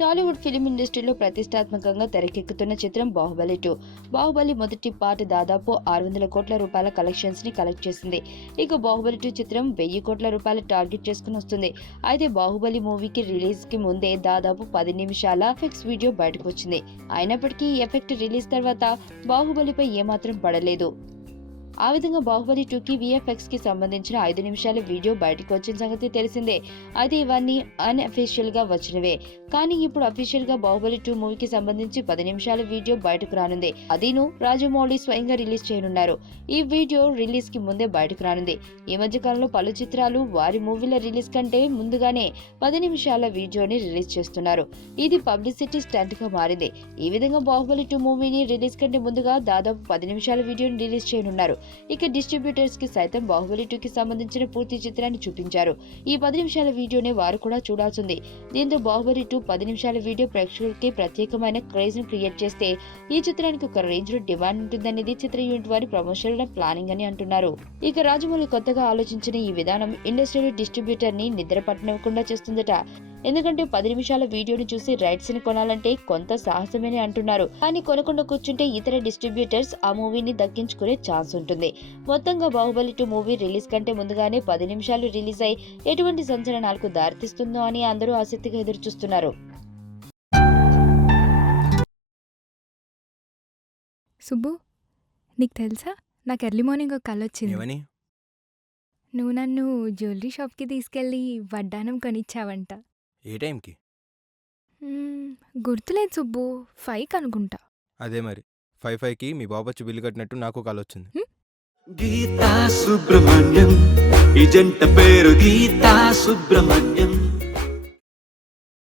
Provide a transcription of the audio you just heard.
Tollywood film ఇండస్ట్రీలో ప్రతిష్టాత్మకంగా తెరకెక్కుతున్న చిత్రం బాహుబలి 2. బాహుబలి మొదటి పార్ట్ దాదాపు 600 కోట్ల రూపాయల కలెక్షన్స్ ని కలెక్ట్ చేసింది. ఇక బాహుబలి 2 చిత్రం 1000 కోట్ల రూపాయల టార్గెట్ చేసుకుని వస్తుంది. అయితే బాహుబలి మూవీకి రిలీజ్ కి ముందే దాదాపు 10 నిమిషాల ఎఫెక్ట్స్ వీడియో బయటకు వచ్చింది. అయినప్పటికీ ఈ ఎఫెక్ట్ రిలీజ్ తర్వాత బాహుబలిపై ఏమాత్రం పడలేదు. ఆ విధంగా బాహుబలి 2కి VFX కి సంబంధించిన 5 నిమిషాల వీడియో బయటకు వచ్చిన సంగతి తెలిసిందే. అయితే ఇవన్నీ అన్అఫీషియల్ గా వచ్చినవే. కానీ ఇప్పుడు అఫీషియల్ గా బాహుబలి 2 మూవీకి సంబంధించి 10 నిమిషాల వీడియో బయటకు రానుంది. అదీను రాజమౌళి స్వయంగా రిలీజ్ చేయనున్నారు. ఈ వీడియో రిలీజ్ కి ముందే బయటకు రానుంది. ఈ మధ్య కాలంలో పలు చిత్రాలు వారి మూవీల రిలీజ్ కంటే ముందుగానే 10 నిమిషాల వీడియోని రిలీజ్ చేస్తున్నారు. ఇది పబ్లిసిటీ స్టంట్ గా మారింది. ఈ విధంగా బాహుబలి 2 మూవీని రిలీజ్ కంటే ముందుగా దాదాపు 10 నిమిషాల వీడియోని రిలీజ్ చేయనున్నారు. ఇక డిస్ట్రిబ్యూటర్స్ కి సైతం బాహుబలి 2 కి సంబంధించిన పూర్తి చిత్రాన్ని చూపించారు. ఈ 10 నిమిషాల వీడియోని వారు కూడా చూడాల్సింది. దీంతో బాహుబలి 2 10 నిమిషాల వీడియో ప్రేక్షకులకి ప్రత్యేకమైన క్రేజ్ ను క్రియేట్ చేస్తే ఈ చిత్రానికి ఒక రేంజ్ లో డిమాండ్ ఉంటుందనేది చిత్ర యూనిట్ వారి ప్రమోషనల్ ప్లానింగ్ అని అంటున్నారు. ఇక రాజమౌళి కొత్తగా ఆలోచించిన ఈ విధానం ఇండస్ట్రీలో డిస్ట్రిబ్యూటర్ ని నిద్ర పట్టనివ్వకుండా చేస్తుందట. ఎందుకంటే 10 నిమిషాల వీడియోని చూసి రైట్స్ ని కొనాలంటే కొంత సాహసమేనే అంటున్నారు. కానీ కొనకుండా కూర్చుంటే ఇతర డిస్ట్రిబ్యూటర్స్ ఆ మూవీని దక్కించుకునే ఛాన్స్ ఉంటుంది. మొత్తంగా బాహుబలి 2 మూవీ రిలీజ్ కంటే ముందుగానే 10 నిమిషాలు రిలీజ్ అయి ఎటువంటి సంచలనాలకు దారితీస్తుందో అని అందరూ ఆసక్తిగా ఎదురుచూస్తున్నారు. సుబ్బు, నీకు తెలుసా నాకు ఎర్లీ మార్నింగ్ ఒక కల వచ్చింది. ఏమని? నువ్వు నన్ను జ్యువెలరీ షాప్కి తీసుకెళ్ళి వడ్డానం కొనిచ్చావంట. ఏ టైంకి? గుర్తులేదు సుబ్బు, 5కి అనుకుంటా. అదే మరి 5:05కి మీ బాబొచ్చి బిల్లు కట్టినట్టు నాకు కాల్ వచ్చింది. గీతా సుబ్రహ్మణ్యం, ఈ జంట పేరు గీతా సుబ్రహ్మణ్యం.